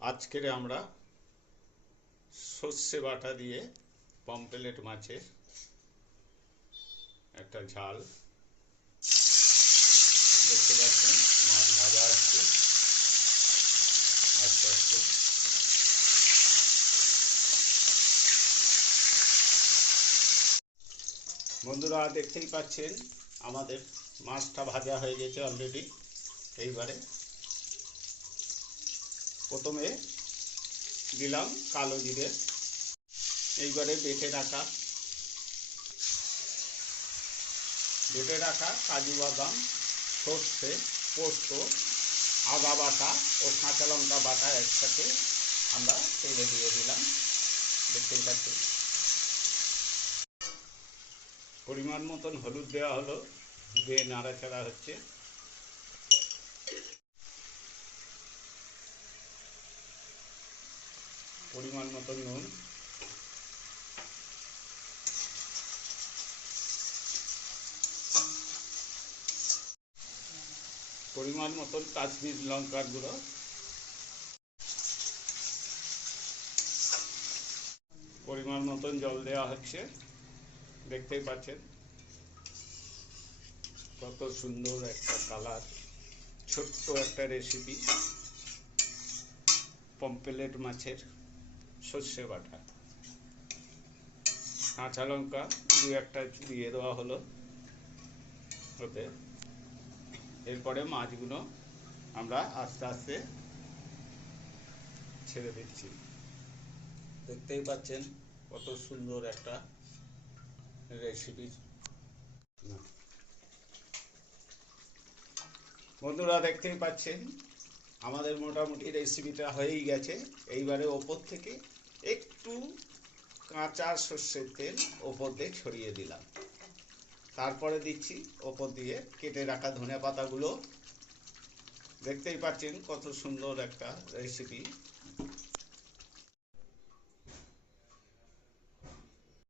আজকের আমরা সর্ষে বাটা দিয়ে পমফ্রেট মাছের একটা ঝাল দেখতে পাচ্ছেন। মাছ ভাজা হচ্ছে আস্তে আস্তে। বন্ধুরা দেখতেই পাচ্ছেন আমাদের মাছটা ভাজা হয়ে গেছে অলরেডি। এইবারে প্রথমে দিলাম কালো জিরে, এইবারে বেটে রাখা কাজু বাদাম, সর্ষে, পোস্ত, আদা বাটা ও কাঁচা লঙ্কা বাটা একসাথে আমরা তেলে দিয়ে দিলাম। দেখতেই পাচ্ছেন। পরিমাণ মতন হলুদ দেওয়া হলো, দিয়ে নাড়াচাড়া হচ্ছে। পরিমাণ মতন নুন, পরিমাণ মতন কাশ্মীর লঙ্কার গুঁড়ো, পরিমাণ মতন জল দেওয়া হচ্ছে। দেখতেই পাচ্ছেন কত সুন্দর একটা কালার। ছোট্ট একটা রেসিপি, পমফ্রেট মাছের সর্ষে বাটা। কাঁচা লঙ্কা দু একটা দিয়ে দেওয়া হলো ওতে। এরপরে মাছগুলো আমরা আস্তে আস্তে ছেড়ে দিচ্ছি। দেখতেই পাচ্ছেন কত সুন্দর একটা রেসিপি। বন্ধুরা দেখতেই পাচ্ছেন আমাদের মোটামুটি রেসিপিটা হয়েই গেছে। এইবারে ওপর থেকে একটু কাঁচা সর্ষের তেল ওপর দিয়ে ছড়িয়ে দিলাম। তারপরে দিচ্ছি ওপর দিয়ে কেটে রাখা ধনে পাতাগুলো। দেখতেই পাচ্ছেন কত সুন্দর একটা রেসিপি।